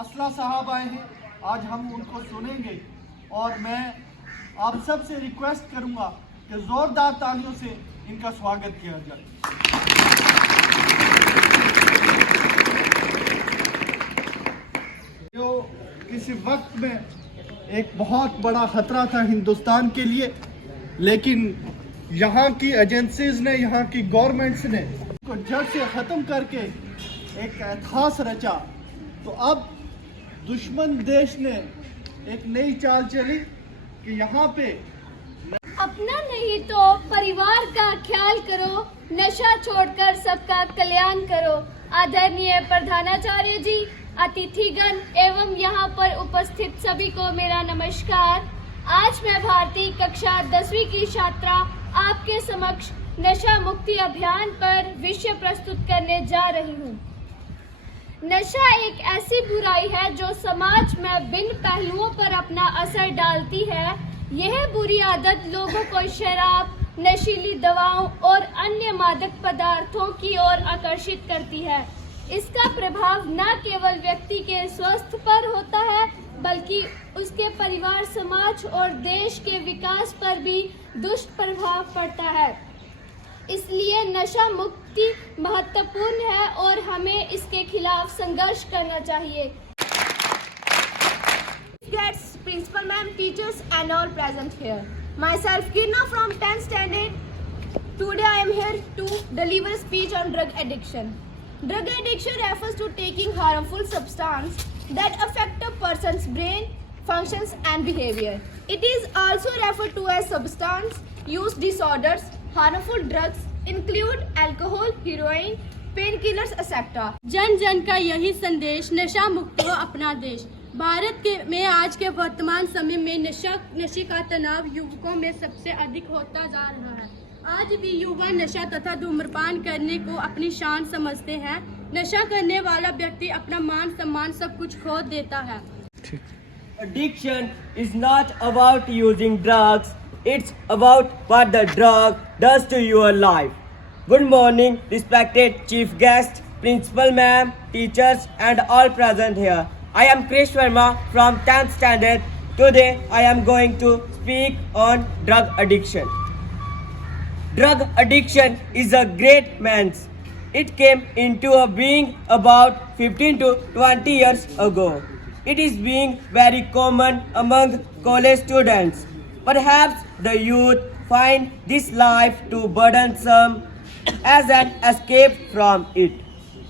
असला साहब आए हैं, आज हम उनको सुनेंगे और मैं आप सब से रिक्वेस्ट करूंगा कि जोरदार तालियों से इनका स्वागत किया जाए। जो किसी वक्त में एक बहुत बड़ा खतरा था हिंदुस्तान के लिए, लेकिन यहाँ की एजेंसीज ने, यहाँ की गवर्नमेंट्स ने को जड़ से ख़त्म करके एक इतिहास रचा। तो अब दुश्मन देश ने एक नई चाल चली कि यहाँ पे अपना नहीं तो परिवार का ख्याल करो, नशा छोड़कर सबका कल्याण करो। आदरणीय प्रधानाचार्य जी, अतिथिगण एवं यहाँ पर उपस्थित सभी को मेरा नमस्कार। आज मैं भारतीय कक्षा 10वीं की छात्रा आपके समक्ष नशा मुक्ति अभियान पर विषय प्रस्तुत करने जा रही हूँ। नशा एक ऐसी बुराई है जो समाज में भिन्न पहलुओं पर अपना असर डालती है। यह बुरी आदत लोगों को शराब, नशीली दवाओं और अन्य मादक पदार्थों की ओर आकर्षित करती है। इसका प्रभाव न केवल व्यक्ति के स्वास्थ्य पर होता है, बल्कि उसके परिवार, समाज और देश के विकास पर भी दुष्प्रभाव पड़ता है। इसलिए नशा मुक्ति महत्वपूर्ण है और हमें इसके खिलाफ संघर्ष करना चाहिए। Guests, principal ma'am, teachers and all present here. Myself Kirna from 10th standard. Today I am here to deliver a speech on drug addiction. Drug addiction refers to taking harmful substance that affect a person's brain, functions and behavior. It is also referred to as substance use disorders. Harmful drugs include alcohol, heroin, painkillers, etc. जन जन का यही संदेश, नशा मुक्त हो अपना देश। भारत में आज के वर्तमान समय में नशे का तनाव युवकों में सबसे अधिक होता जा रहा है। आज भी युवा नशा तथा धूम्रपान करने को अपनी शान समझते हैं। नशा करने वाला व्यक्ति अपना मान सम्मान सब कुछ खो देता है। Addiction is not about using drugs, it's about what the drug does to your life. Good morning, respected chief guest, principal ma'am, teachers and all present here. I am Krish Verma from 10th standard. Today I am going to speak on drug addiction. Drug addiction is a great menace. It came into a being about 15 to 20 years ago. It is being very common among college students. Perhaps the youth find this life too burdensome as an escape from it.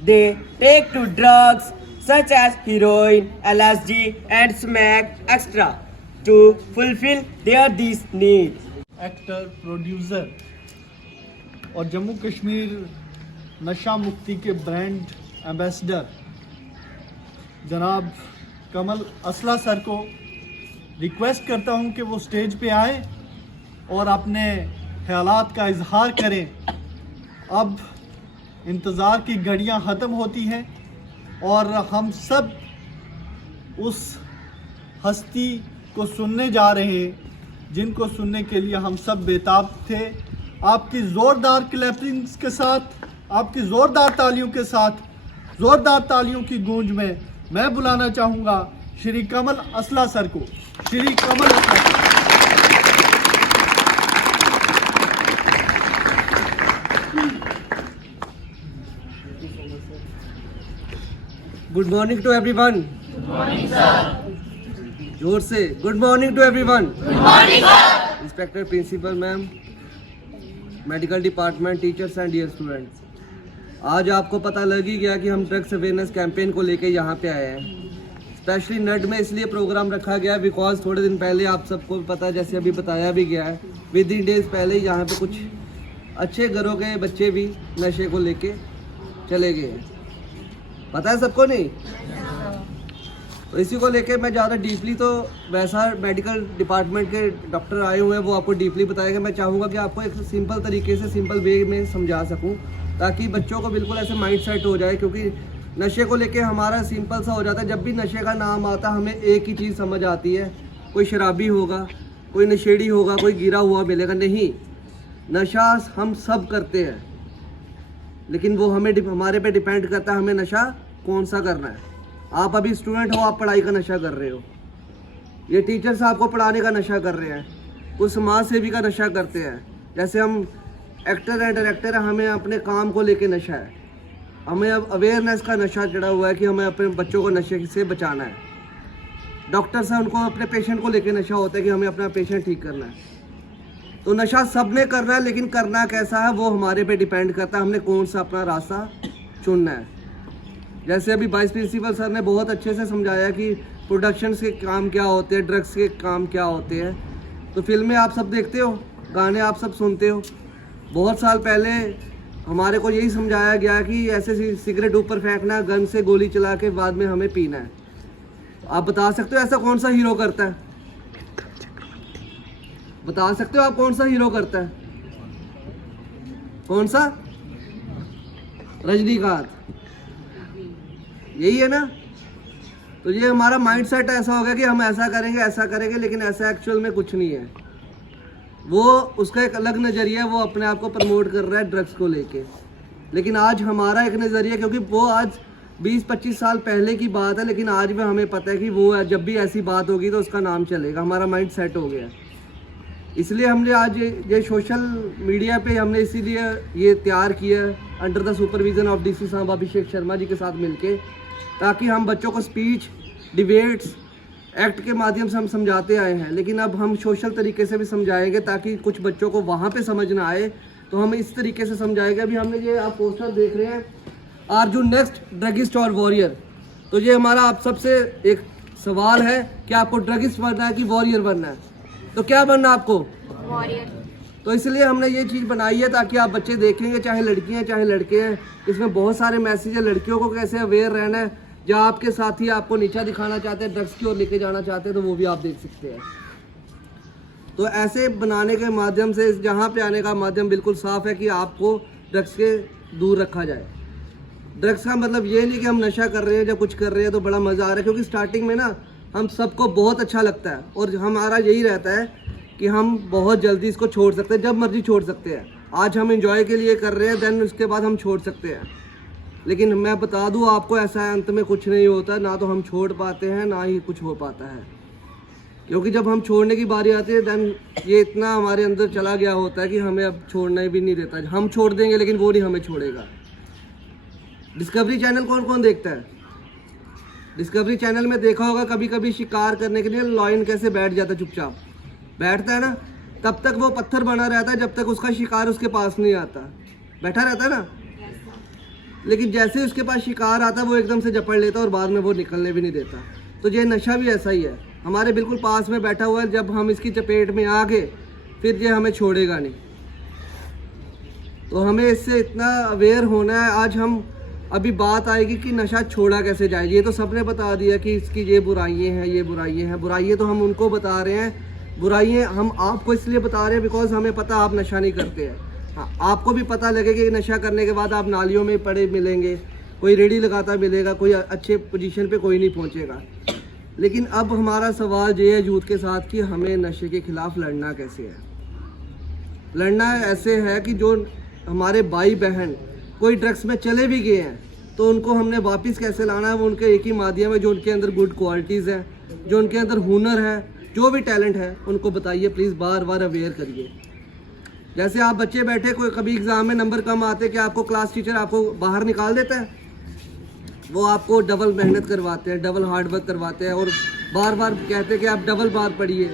They take to drugs such as heroin, LSD and smack, etc. to fulfill these needs. Actor, producer और जम्मू कश्मीर नशा मुक्ति के brand ambassador जनाब कमल असला sir को request करता हूं कि वो स्टेज पे आए और अपने ख्यालात का इजहार करें। अब इंतज़ार की घड़ियां ख़त्म होती हैं और हम सब उस हस्ती को सुनने जा रहे हैं जिनको सुनने के लिए हम सब बेताब थे। आपकी ज़ोरदार क्लैपिंग्स के साथ, आपकी ज़ोरदार तालियों के साथ, ज़ोरदार तालियों की गूंज में मैं बुलाना चाहूँगा श्री कमल असला सर को। श्री कमल असला sir. Good morning to everyone. Good morning, sir. जोर से Good morning to everyone. Good morning, sir. Inspector, Principal, ma'am, Medical Department, teachers and dear students. आज आपको पता लग ही गया कि हम ड्रग्स अवेयरनेस कैंपेन को लेके यहाँ पे आए हैं। स्पेशली नड में इसलिए प्रोग्राम रखा गया है बिकॉज थोड़े दिन पहले आप सबको पता है, जैसे अभी बताया भी गया है, विद इन डेज पहले ही यहाँ पे कुछ अच्छे घरों के बच्चे भी नशे को लेके चले गए हैं। पता है सबको? नहीं। तो इसी को लेके मैं ज़्यादा डीपली, तो वैसा मेडिकल डिपार्टमेंट के डॉक्टर आए हुए हैं, वो आपको डीपली बताएंगे। मैं चाहूँगा कि आपको एक सिंपल तरीके से, सिंपल वे में समझा सकूँ ताकि बच्चों को बिल्कुल ऐसे माइंड सेट हो जाए। क्योंकि नशे को लेके हमारा सिंपल सा हो जाता है, जब भी नशे का नाम आता हमें एक ही चीज़ समझ आती है, कोई शराबी होगा, कोई नशेड़ी होगा, कोई गिरा हुआ मिलेगा। नहीं, नशा हम सब करते हैं। लेकिन वो हमारे पे डिपेंड करता है हमें नशा कौन सा करना है। आप अभी स्टूडेंट हो, आप पढ़ाई का नशा कर रहे हो, ये टीचर्स आपको पढ़ाने का नशा कर रहे हैं, कुछ समाज सेवी का नशा करते हैं। जैसे हम एक्टर हैं, डायरेक्टर हैं, हमें अपने काम को लेके नशा है, हमें अब अवेयरनेस का नशा चढ़ा हुआ है कि हमें अपने बच्चों को नशे से बचाना है। डॉक्टर्स हैं, उनको अपने पेशेंट को लेके नशा होता है कि हमें अपना पेशेंट ठीक करना है। तो नशा सब ने करना है, लेकिन करना कैसा है वो हमारे पे डिपेंड करता है, हमने कौन सा अपना रास्ता चुनना है। जैसे अभी वाइस प्रिंसिपल सर ने बहुत अच्छे से समझाया कि प्रोडक्शंस के काम क्या होते हैं, ड्रग्स के काम क्या होते हैं। तो फिल्में आप सब देखते हो, गाने आप सब सुनते हो। बहुत साल पहले हमारे को यही समझाया गया कि ऐसे सिगरेट ऊपर फेंकना, गन से गोली चला के बाद में हमें पीना है। आप बता सकते हो ऐसा कौन सा हीरो करता है? बता सकते हो आप कौन सा हीरो करता है? कौन सा? रजनीकांत, यही है ना। तो ये हमारा माइंड सेट ऐसा हो गया कि हम ऐसा करेंगे, लेकिन ऐसा एक्चुअल में कुछ नहीं है। वो उसका एक अलग नज़रिया, वो अपने आप को प्रमोट कर रहा है ड्रग्स को लेके। लेकिन आज हमारा एक नज़रिया, क्योंकि वो आज 20-25 साल पहले की बात है, लेकिन आज भी हमें पता है कि वो जब भी ऐसी बात होगी तो उसका नाम चलेगा। हमारा माइंड सेट हो गया, इसलिए हमने आज ये सोशल मीडिया पे हमने इसीलिए ये तैयार किया under the supervision of DC साहब अभिषेक शर्मा जी के साथ मिलके, ताकि हम बच्चों को स्पीच, डिबेट्स, एक्ट के माध्यम से हम समझाते आए हैं। लेकिन अब हम सोशल तरीके से भी समझाएंगे, ताकि कुछ बच्चों को वहाँ पे समझ ना आए, तो हम इस तरीके से समझाएंगे। अभी हमने ये आप पोस्टर देख रहे हैं, अर्जुन नेक्स्ट ड्रगिस्ट और वॉरियर। तो ये हमारा आप सबसे एक सवाल है कि आपको ड्रगिस्ट बनना है कि वॉरियर बनना है? तो क्या बनना है आपको? वॉरियर। तो इसलिए हमने ये चीज़ बनाई है ताकि आप बच्चे देखेंगे, चाहे लड़कियां चाहे लड़के हैं। इसमें बहुत सारे मैसेज है, लड़कियों को कैसे अवेयर रहना है, जहाँ आपके साथी आपको नीचा दिखाना चाहते हैं, ड्रग्स की ओर लेके जाना चाहते हैं, तो वो भी आप देख सकते हैं। तो ऐसे बनाने के माध्यम से जहाँ पे आने का माध्यम बिल्कुल साफ है कि आपको ड्रग्स के दूर रखा जाए। ड्रग्स का मतलब ये नहीं कि हम नशा कर रहे हैं, जब कुछ कर रहे हैं तो बड़ा मज़ा आ रहा है, क्योंकि स्टार्टिंग में ना हम सबको बहुत अच्छा लगता है और हमारा यही रहता है कि हम बहुत जल्दी इसको छोड़ सकते हैं, जब मर्जी छोड़ सकते हैं। आज हम एंजॉय के लिए कर रहे हैं, देन उसके बाद हम छोड़ सकते हैं। लेकिन मैं बता दूं आपको, ऐसा अंत में कुछ नहीं होता, ना तो हम छोड़ पाते हैं ना ही कुछ हो पाता है। क्योंकि जब हम छोड़ने की बारी आती है, देन ये इतना हमारे अंदर चला गया होता है कि हमें अब छोड़ना भी नहीं देता। हम छोड़ देंगे लेकिन वो नहीं हमें छोड़ेगा। डिस्कवरी चैनल कौन कौन देखता है? डिस्कवरी चैनल में देखा होगा कभी कभी शिकार करने के लिए लॉयन कैसे बैठ जाता है, चुपचाप बैठता है ना, तब तक वो पत्थर बना रहता है जब तक उसका शिकार उसके पास नहीं आता, बैठा रहता है ना। लेकिन जैसे ही उसके पास शिकार आता है वो एकदम से जपड़ लेता है और बाद में वो निकलने भी नहीं देता। तो ये नशा भी ऐसा ही है, हमारे बिल्कुल पास में बैठा हुआ है, जब हम इसकी चपेट में आ गए फिर ये हमें छोड़ेगा नहीं। तो हमें इससे इतना अवेयर होना है। आज हम अभी बात आएगी कि नशा छोड़ा कैसे जाए। ये तो सबने बता दिया कि इसकी ये बुराइयाँ हैं, ये बुराइयाँ हैं। बुराइयाँ तो हम उनको बता रहे हैं, बुराइयाँ हम आपको इसलिए बता रहे हैं बिकॉज हमें पता आप नशा नहीं करते हैं। हाँ, आपको भी पता लगेगा कि नशा करने के बाद आप नालियों में पड़े मिलेंगे, कोई रेडी लगाता मिलेगा, कोई अच्छे पोजीशन पे कोई नहीं पहुंचेगा। लेकिन अब हमारा सवाल ये है यूथ के साथ कि हमें नशे के खिलाफ लड़ना कैसे है। लड़ना ऐसे है कि जो हमारे भाई बहन कोई ड्रग्स में चले भी गए हैं तो उनको हमने वापस कैसे लाना है। वो उनके एक ही माध्यम है, जो उनके अंदर गुड क्वालिटीज़ हैं, जो उनके अंदर हुनर है, जो भी टैलेंट है उनको बताइए प्लीज़, बार बार अवेयर करिए। जैसे आप बच्चे बैठे, कोई कभी एग्ज़ाम में नंबर कम आते कि आपको क्लास टीचर आपको बाहर निकाल देता है, वो आपको डबल मेहनत करवाते हैं, डबल हार्ड वर्क करवाते हैं और बार बार कहते हैं कि आप डबल बार पढ़िए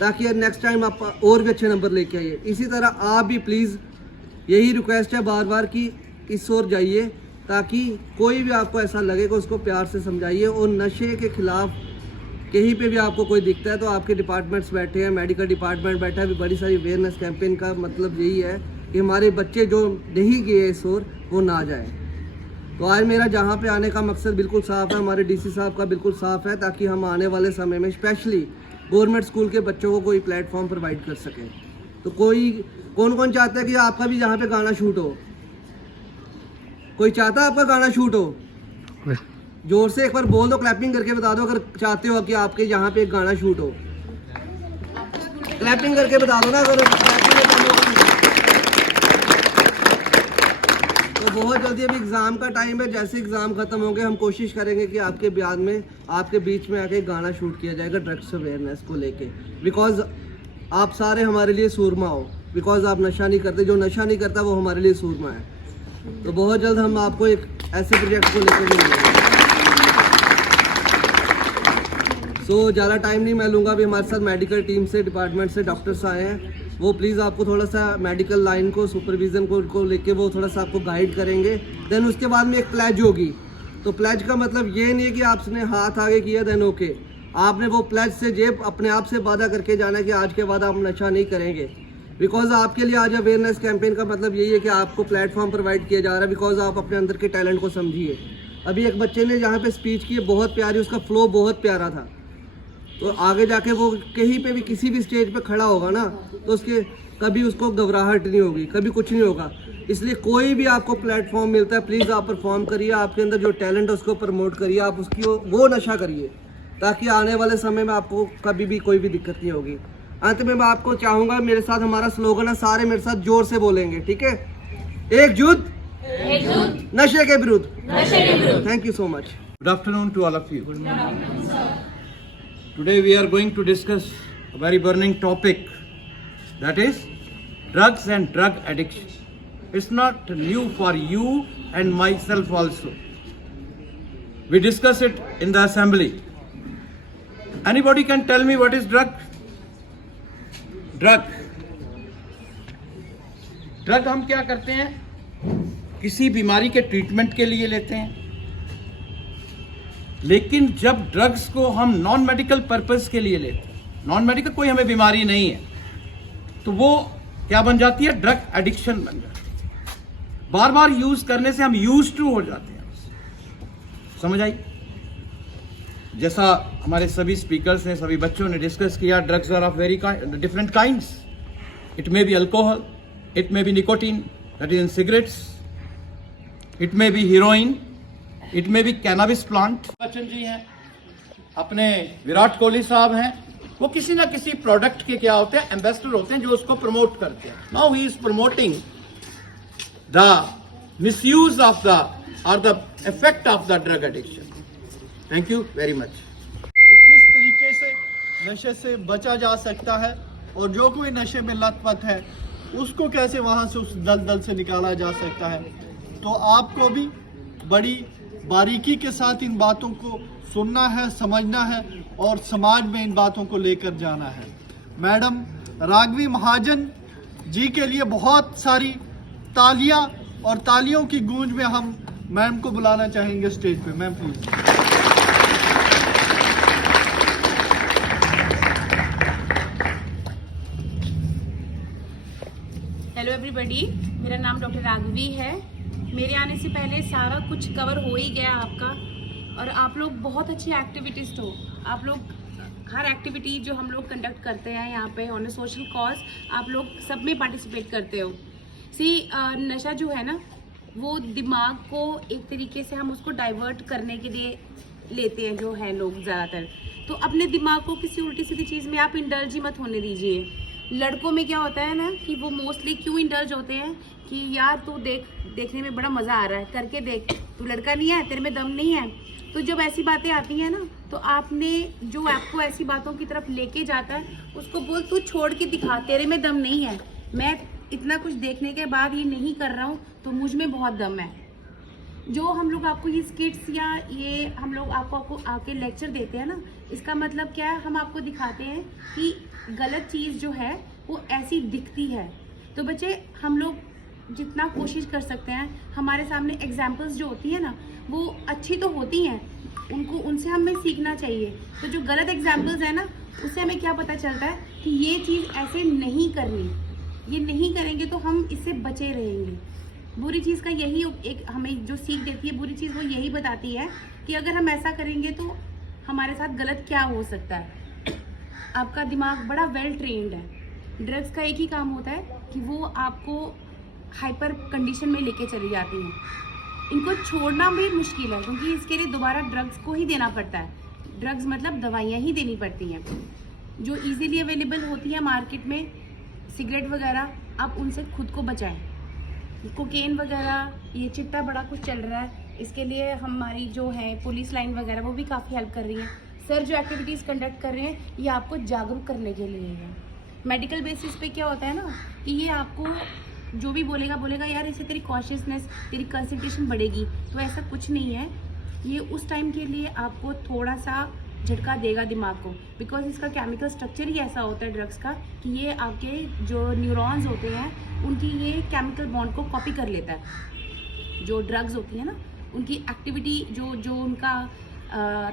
ताकि नेक्स्ट टाइम आप और भी अच्छे नंबर लेके आइए। इसी तरह आप भी प्लीज़, यही रिक्वेस्ट है बार बार कि इस ओर जाइए, ताकि कोई भी आपको ऐसा लगे कि उसको प्यार से समझाइए। और नशे के खिलाफ कहीं पे भी आपको कोई दिखता है तो आपके डिपार्टमेंट्स बैठे हैं, मेडिकल डिपार्टमेंट बैठा है, भी बड़ी सारी अवेयरनेस कैंपेन का मतलब यही है कि हमारे बच्चे जो नहीं गए इस ओर वो ना जाए। तो आज मेरा जहाँ पे आने का मकसद बिल्कुल साफ़ है, हमारे डीसी साहब का बिल्कुल साफ़ है, ताकि हम आने वाले समय में स्पेशली गवर्नमेंट स्कूल के बच्चों को कोई प्लेटफॉर्म प्रोवाइड कर सकें। तो कौन कौन चाहता है कि आपका भी यहाँ पे गाना शूट हो? कोई चाहता है आपका गाना शूट हो? जोर से एक बार बोल दो, क्लैपिंग करके बता दो अगर चाहते हो कि आपके यहाँ पे एक गाना शूट हो। क्लैपिंग करके बता दो ना अगर। तो तो बहुत जल्दी अभी एग्ज़ाम का टाइम है, जैसे एग्ज़ाम ख़त्म होंगे हम कोशिश करेंगे कि आपके बयान में आपके बीच में आके गाना शूट किया जाएगा ड्रग्स अवेयरनेस को लेके, बिकॉज आप सारे हमारे लिए सूरमा हो, बिकॉज आप नशा नहीं करते, जो नशा नहीं करता वो हमारे लिए सूरमा है। तो बहुत जल्द हम आपको एक ऐसे प्रोजेक्ट को लेकर मिलेंगे। सो ज़्यादा टाइम नहीं मैं लूँगा, अभी हमारे साथ मेडिकल टीम से, डिपार्टमेंट से डॉक्टर्स आए हैं, वो प्लीज़ आपको थोड़ा सा मेडिकल लाइन को, सुपरविज़न को लेके वो थोड़ा सा आपको गाइड करेंगे। देन उसके बाद में एक प्लेज होगी। तो प्लेज का मतलब ये नहीं है कि आपने हाथ आगे किया देन ओके, आपने वो प्लेज से जेब अपने आप से वादा करके जाना है कि आज के बाद आप नशा नहीं करेंगे। बिकॉज आपके लिए आज अवेयरनेस कैंपेन का मतलब यही है कि आपको प्लेटफॉर्म प्रोवाइड किया जा रहा है, बिकॉज आप अपने अंदर के टैलेंट को समझिए। अभी एक बच्चे ने यहाँ पे स्पीच की, बहुत प्यारी, उसका फ्लो बहुत प्यारा था। तो आगे जाके वो कहीं पे भी किसी भी स्टेज पे खड़ा होगा ना, तो उसके कभी उसको घबराहट नहीं होगी, कभी कुछ नहीं होगा। इसलिए कोई भी आपको प्लेटफॉर्म मिलता है, प्लीज़ आप परफॉर्म करिए, आपके अंदर जो टैलेंट है उसको प्रमोट करिए, आप उसकी वो नशा करिए, ताकि आने वाले समय में आपको कभी भी कोई भी दिक्कत नहीं होगी। अंत में मैं आपको चाहूँगा, मेरे साथ हमारा स्लोगन है, सारे मेरे साथ जोर से बोलेंगे, ठीक है? एकजुट नशे के विरुद्ध। Thank you so much. Good afternoon to all of you. Today we are going to discuss a very burning topic, that is drugs and drug addiction. It's not new for you and myself also. We discuss it in the assembly. Anybody can tell me what is drug? Drug हम क्या करते हैं? किसी बीमारी के treatment के लिए लेते हैं, लेकिन जब ड्रग्स को हम नॉन मेडिकल पर्पस के लिए लेते हैं, नॉन मेडिकल कोई हमें बीमारी नहीं है, तो वो क्या बन जाती है? ड्रग एडिक्शन बन जाती है। बार बार यूज करने से हम यूज टू हो जाते हैं। समझ आई? जैसा हमारे सभी स्पीकर्स ने, सभी बच्चों ने डिस्कस किया, drugs are of very different kinds. It may be alcohol, it may be nicotine, that is in cigarettes, it may be heroin, it may be cannabis plant. Bachchan ji हैं, अपने विराट कोहली साहब हैं, वो किसी ना किसी प्रोडक्ट के क्या होते हैं? एम्बेसडर होते हैं, जो उसको प्रमोट करते हैं। Now he is promoting the misuse of the और the effect of the drug addiction. Thank you very much. किस तरीके से नशे से बचा जा सकता है, और जो कोई नशे में लतपत है उसको कैसे वहां से, उस दलदल से निकाला जा सकता है, तो आपको भी बड़ी बारीकी के साथ इन बातों को सुनना है, समझना है, और समाज में इन बातों को लेकर जाना है। मैडम राघवी महाजन जी के लिए बहुत सारी तालियां, और तालियों की गूंज में हम मैम को बुलाना चाहेंगे स्टेज पे। Ma'am please. हेलो एवरीबॉडी, मेरा नाम डॉक्टर राघवी है। मेरे आने से पहले सारा कुछ कवर हो ही गया आपका, और आप लोग बहुत अच्छी एक्टिविटीज़ हो। आप लोग हर एक्टिविटी जो हम लोग कंडक्ट करते हैं यहाँ पे ऑन अ सोशल कॉज, आप लोग सब में पार्टिसिपेट करते हो। नशा जो है ना, वो दिमाग को एक तरीके से हम उसको डाइवर्ट करने के लिए लेते हैं, जो है लोग ज़्यादातर। तो अपने दिमाग को किसी उल्टी सीधी चीज़ में आप इंडल्ज ही मत होने दीजिए। लड़कों में क्या होता है ना, कि वो मोस्टली क्यों इंडल्ज होते हैं कि यार तू देखने में बड़ा मज़ा आ रहा है, करके देख, तू लड़का नहीं है, तेरे में दम नहीं है। तो जब ऐसी बातें आती हैं ना, तो आपने जो आपको ऐसी बातों की तरफ लेके जाता है, उसको बोल तू छोड़ के दिखा, तेरे में दम नहीं है। मैं इतना कुछ देखने के बाद ये नहीं कर रहा हूँ, तो मुझ में बहुत दम है। जो हम लोग आपको ये स्किट्स या ये हम लोग आपको आके लेक्चर देते हैं ना, इसका मतलब क्या है? हम आपको दिखाते हैं कि गलत चीज़ जो है वो ऐसी दिखती है। तो बच्चे, हम लोग जितना कोशिश कर सकते हैं, हमारे सामने एग्जाम्पल्स जो होती है ना, वो अच्छी तो होती हैं, उनसे हमें सीखना चाहिए। तो जो गलत एग्जाम्पल्स है ना, उससे हमें क्या पता चलता है कि ये चीज़ ऐसे नहीं करनी, ये नहीं करेंगे तो हम इससे बचे रहेंगे। बुरी चीज़ का यही एक हमें जो सीख देती है, बुरी चीज़ वो यही बताती है कि अगर हम ऐसा करेंगे तो हमारे साथ गलत क्या हो सकता है। आपका दिमाग बड़ा वेल ट्रेन्ड है। ड्रग्स का एक ही काम होता है कि वो आपको हाइपर कंडीशन में लेके चली जाती हैं। इनको छोड़ना भी मुश्किल है, क्योंकि इसके लिए दोबारा ड्रग्स को ही देना पड़ता है। ड्रग्स मतलब दवाइयाँ ही देनी पड़ती हैं, जो ईजीली अवेलेबल होती है मार्केट में, सिगरेट वगैरह। आप उनसे खुद को बचाएं। कोकेन वगैरह, ये चिट्टा बड़ा कुछ चल रहा है, इसके लिए हमारी जो है पुलिस लाइन वगैरह वो भी काफ़ी हेल्प कर रही है। सर जो एक्टिविटीज़ कंडक्ट कर रहे हैं ये आपको जागरूक करने के लिए है। मेडिकल बेसिस पे क्या होता है ना कि ये आपको जो भी बोलेगा यार इससे तेरी कॉन्शियसनेस, तेरी कंसंट्रेशन बढ़ेगी, तो ऐसा कुछ नहीं है। ये उस टाइम के लिए आपको थोड़ा सा झटका देगा दिमाग को, बिकॉज इसका केमिकल स्ट्रक्चर ही ऐसा होता है ड्रग्स का कि ये आपके जो न्यूरॉन्स होते हैं उनकी ये केमिकल बॉन्ड को कॉपी कर लेता है। जो ड्रग्स होती है ना उनकी एक्टिविटी जो उनका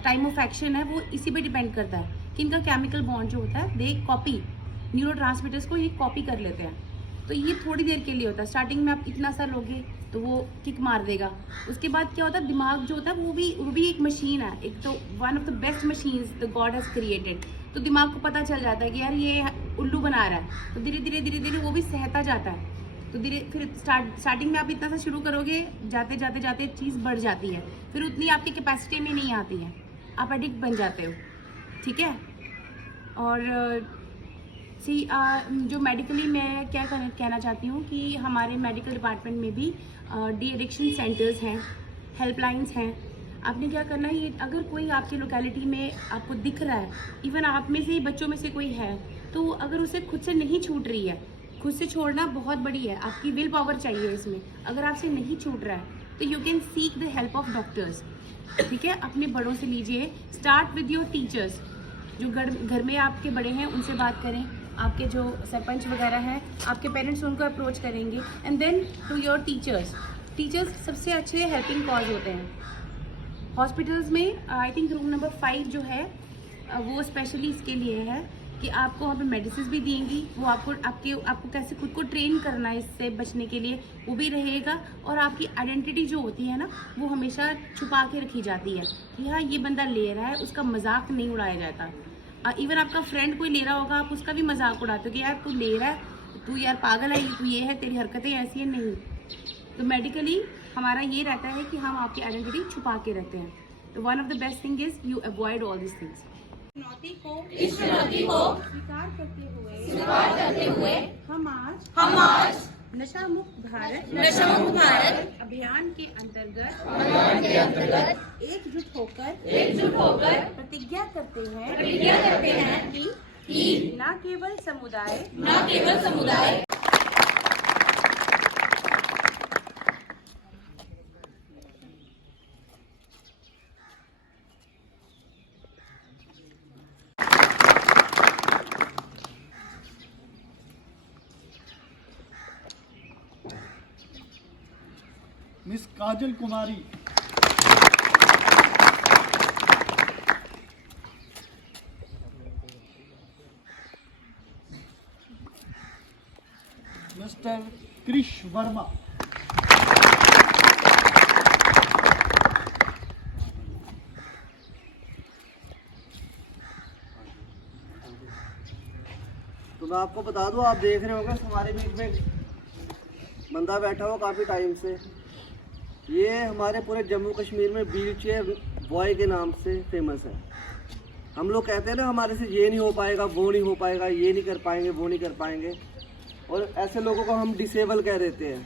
टाइम ऑफ एक्शन है वो इसी पे डिपेंड करता है कि इनका केमिकल बॉन्ड जो होता है दे कॉपी, न्यूरोट्रांसमीटर्स को ये कॉपी कर लेते हैं। तो ये थोड़ी देर के लिए होता है, स्टार्टिंग में आप इतना सा लोगे तो वो किक मार देगा। उसके बाद क्या होता है, दिमाग जो होता है वो भी एक मशीन है, एक तो one of the best machines the God has created. तो दिमाग को पता चल जाता है कि यार ये उल्लू बना रहा है, तो धीरे धीरे वो भी सहता जाता है। तो फिर स्टार्टिंग में आप इतना सा शुरू करोगे, जाते चीज़ बढ़ जाती है, फिर उतनी आपकी कैपेसिटी में नहीं आती है, आप एडिक्ट बन जाते हो, ठीक है। और जो मेडिकली मैं क्या कहना चाहती हूँ कि हमारे मेडिकल डिपार्टमेंट में भी डी एडिक्शन सेंटर्स हैं, हेल्पलाइंस हैं। आपने क्या करना है, ये अगर कोई आपकी लोकेलिटी में आपको दिख रहा है, इवन आप में से ही बच्चों में से कोई है, तो अगर उसे खुद से नहीं छूट रही है, खुद से छोड़ना बहुत बड़ी है, आपकी विल पावर चाहिए इसमें। अगर आपसे नहीं छूट रहा है तो you can seek the help of doctors, ठीक है। अपने बड़ों से लीजिए, स्टार्ट विद योर टीचर्स, जो घर में आपके बड़े हैं उनसे बात करें, आपके जो सरपंच वगैरह हैं, आपके पेरेंट्स उनको अप्रोच करेंगे, and then to your teachers सबसे अच्छे हेल्पिंग कॉज होते हैं। हॉस्पिटल्स में आई थिंक रूम नंबर 5 जो है वो स्पेशली इसके लिए है कि आपको वहाँ पे मेडिसिन भी देंगी, वो आपको कैसे खुद को ट्रेन करना है इससे बचने के लिए वो भी रहेगा। और आपकी आइडेंटिटी जो होती है ना वो हमेशा छुपा के रखी जाती है कि हाँ ये बंदा ले रहा है, उसका मजाक नहीं उड़ाया जाता। इवन आपका फ्रेंड कोई ले रहा होगा, आप उसका भी मजाक उड़ाते हो कि यार तू ले रहा है, तू यार पागल है, तू ये है, तेरी हरकतें ऐसी है। नहीं, तो मेडिकली हमारा ये रहता है कि हम आपकी आइडेंटिटी छुपा के रहते हैं। तो one of the best thing is you avoid all this things. इस चुनौती को स्वीकार करते हुए हम आज नशा मुक्त भारत अभियान के अंतर्गत एकजुट होकर प्रतिज्ञा करते हैं कि न केवल समुदाय मिस काजल कुमारी, मिस्टर क्रिश वर्मा, तो मैं आपको बता दूं, आप देख रहे होंगे हमारे बीच में बंदा बैठा हुआ काफ़ी टाइम से। ये हमारे पूरे जम्मू कश्मीर में व्हील चेयर बॉय के नाम से फेमस है। हम लोग कहते हैं ना हमारे से ये नहीं हो पाएगा, वो नहीं हो पाएगा, ये नहीं कर पाएंगे, वो नहीं कर पाएंगे, और ऐसे लोगों को हम डिसेबल कह देते हैं।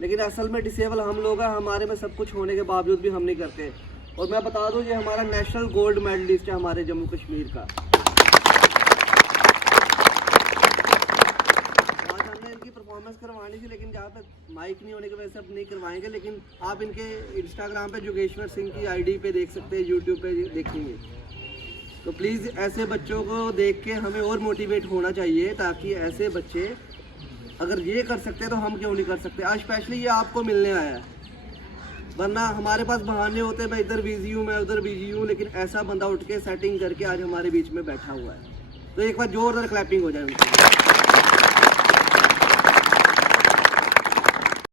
लेकिन असल में डिसेबल हम लोग हैं, हमारे में सब कुछ होने के बावजूद भी हम नहीं करते। और मैं बता दूं, ये हमारा नेशनल गोल्ड मेडलिस्ट है हमारे जम्मू कश्मीर का। परफॉर्मेंस करवानी थी, लेकिन जहाँ पे माइक नहीं होने की वजह से अब नहीं करवाएंगे। लेकिन आप इनके इंस्टाग्राम पे जोगेश्वर सिंह की आईडी पे देख सकते हैं, यूट्यूब पे देखेंगे। तो प्लीज़ ऐसे बच्चों को देख के हमें और मोटिवेट होना चाहिए, ताकि ऐसे बच्चे अगर ये कर सकते हैं तो हम क्यों नहीं कर सकते। आज स्पेशली ये आपको मिलने आया है, वरना हमारे पास बहाने होते हैं, मैं इधर बिजी हूँ, मैं उधर बिजी हूँ, लेकिन ऐसा बंदा उठ के सेटिंग करके आज हमारे बीच में बैठा हुआ है। तो एक बार जोरदार क्लैपिंग हो जाए उनकी।